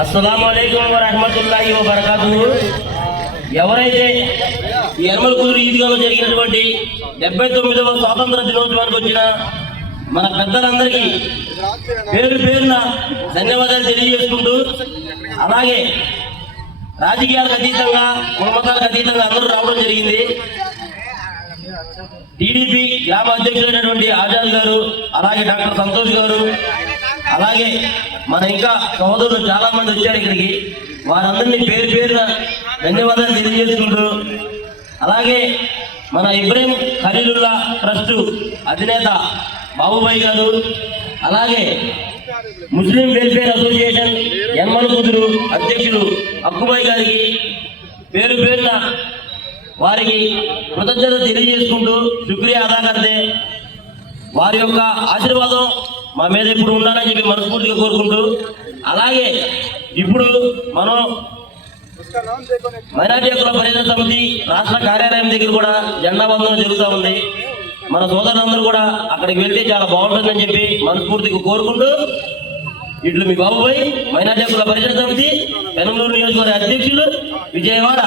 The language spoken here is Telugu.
అస్సలాము అలైకుం వరహ్మతుల్లాహి వబరకాతుహు. ఎవరైతే ఈ యనమల కుదురు ఈద్గాలో జరిగినటువంటి 79వ స్వాతంత్ర దినోత్సవానికి వచ్చిన మన పెద్దలందరికీ పేరు పేరున ధన్యవాదాలు తెలియజేసుకుంటూ, అలాగే రాజకీయాలకు అతీతంగా కులమతాలకు అతీతంగా అందరూ రావడం జరిగింది. టీడీపీ గ్రామ అధ్యక్షులైనటువంటి ఆజాద్ గారు, అలాగే డాక్టర్ సంతోష్ గారు, అలాగే మన ఇంకా సోదరులు చాలా మంది వచ్చారు ఇక్కడికి. వారందరినీ పేరు పేరున ధన్యవాదాలు తెలియజేసుకుంటూ, అలాగే మన ఇబ్రహీం ఖలీలుల్లా ట్రస్ట్ అధినేత బాబుబాయి గారు, అలాగే ముస్లిం వెల్ఫేర్ అసోసియేషన్ యనమల కుదురు అధ్యక్షులు అక్కుబాయి గారికి పేరు పేరున వారికి కృతజ్ఞత తెలియజేసుకుంటూ శుక్రియా అదా కర్తే. వారి యొక్క ఆశీర్వాదం మా మీద ఇప్పుడు ఉండాలని చెప్పి మనస్ఫూర్తిగా కోరుకుంటూ, అలాగే ఇప్పుడు మనం మైనార్టీ హక్కుల పరిరక్షణ సమితి రాష్ట్ర కార్యాలయం దగ్గర కూడా జెండా వందనం జరుగుతూ ఉంది. మన సోదరులందరూ కూడా అక్కడికి వెళ్తే చాలా బాగుంటుందని చెప్పి మనస్ఫూర్తిగా కోరుకుంటూ, ఇట్లు మీ బాబుబాయి మైనార్టీ హక్కుల పరిరక్షణ సమితి పెనంలూరు నియోజకవర్గ అధ్యక్షులు, విజయవాడ.